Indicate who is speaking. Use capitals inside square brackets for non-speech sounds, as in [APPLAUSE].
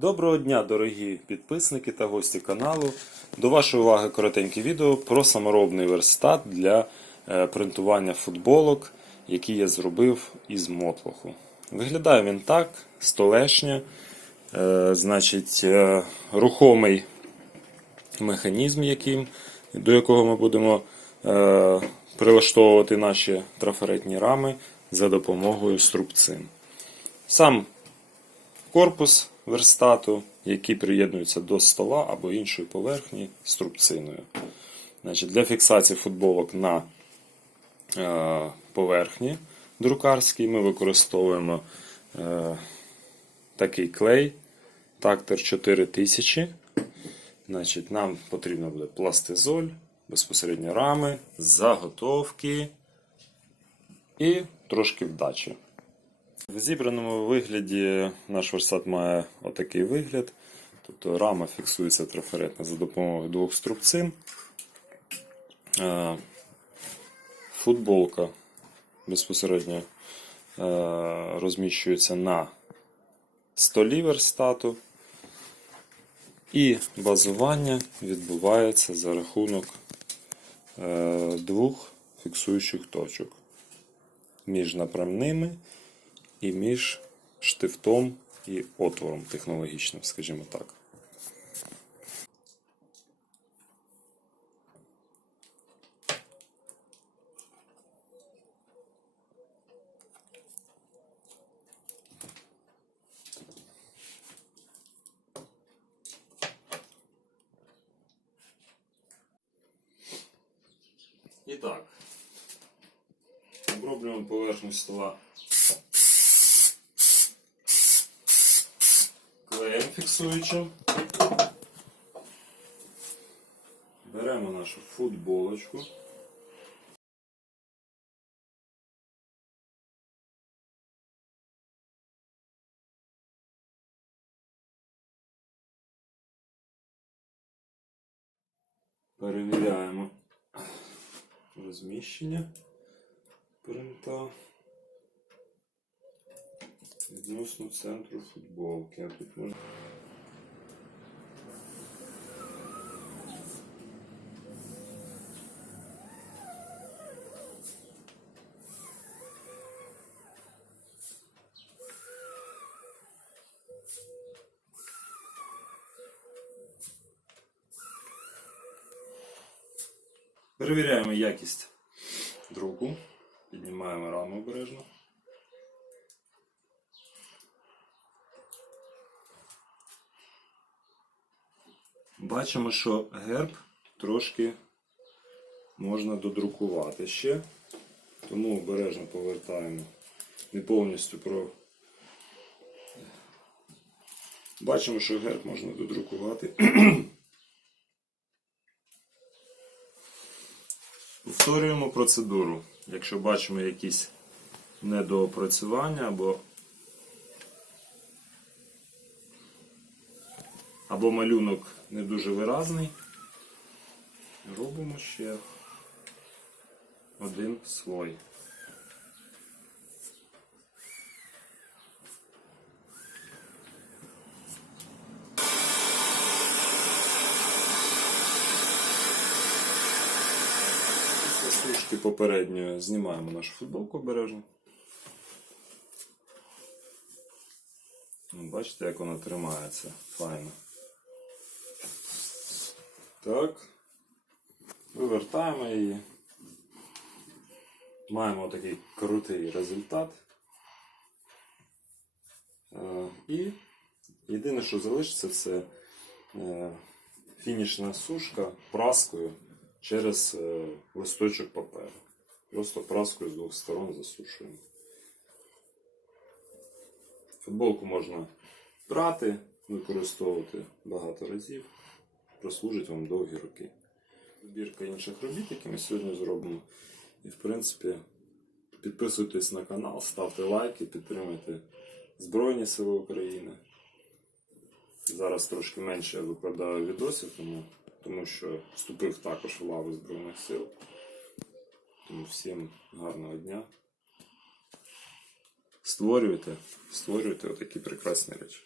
Speaker 1: Доброго дня, дорогі підписники та гості каналу. До вашої уваги коротеньке відео про саморобний верстат для е, принтування футболок, який я зробив із мотлоху. Виглядає він так: столешня, е, значить, е, рухомий механізм, яким, до якого ми будемо прилаштовувати наші трафаретні рами за допомогою струбцин. Сам корпус верстату, який приєднується до стола або іншої поверхні струбциною. Значить, Для фіксації футболок на е, поверхні друкарській ми використовуємо е, такий клей Тактер 4000. Значить, Нам потрібно буде пластизоль, безпосередньо рами, заготовки і трошки вдачі. В зібраному вигляді наш верстат має отакий вигляд. Тобто рама фіксується трафаретно за допомогою двох струбцин. Е, Футболка безпосередньо е, розміщується на столі верстату. І базування відбувається за рахунок е, двох фіксуючих точок між направними і між штифтом і отвором технологічним, скажімо так. І так, оброблюємо поверхню стола клеєм фіксуючим. Беремо нашу футболочку. Перевіряємо розміщення принта відносно центру футболки. А тут можна... Перевіряємо якість друку. Піднімаємо раму обережно. Бачимо, що герб трошки можна додрукувати ще, тому обережно повертаємо не повністю про. Бачимо, що герб можна додрукувати. [CLEARS THROAT] Повторюємо процедуру. Якщо бачимо якісь недоопрацювання або або малюнок не дуже виразний, робимо ще один слой. Сушки попередньо знімаємо нашу футболку обережно. Ну, Бачите, як вона тримається файно. Так. Вивертаємо її. Маємо такий крутий результат. Е, І єдине, що залишиться, це е, фінішна сушка праскою через е, листочок паперу. Просто праскою з двох сторон засушуємо. Футболку можна прати, використовувати багато разів, прослужить вам довгі роки. Збірка інших робіт, які ми сьогодні зробимо. І, в принципі, підписуйтесь на канал, ставте лайки, підтримуйте Збройні Сили України. Зараз трошки менше я викладаю відосів, тому, тому що вступив також в лаву Збройних сил. Тому всім гарного дня. Створюйте, створюйте отакі прекрасні речі.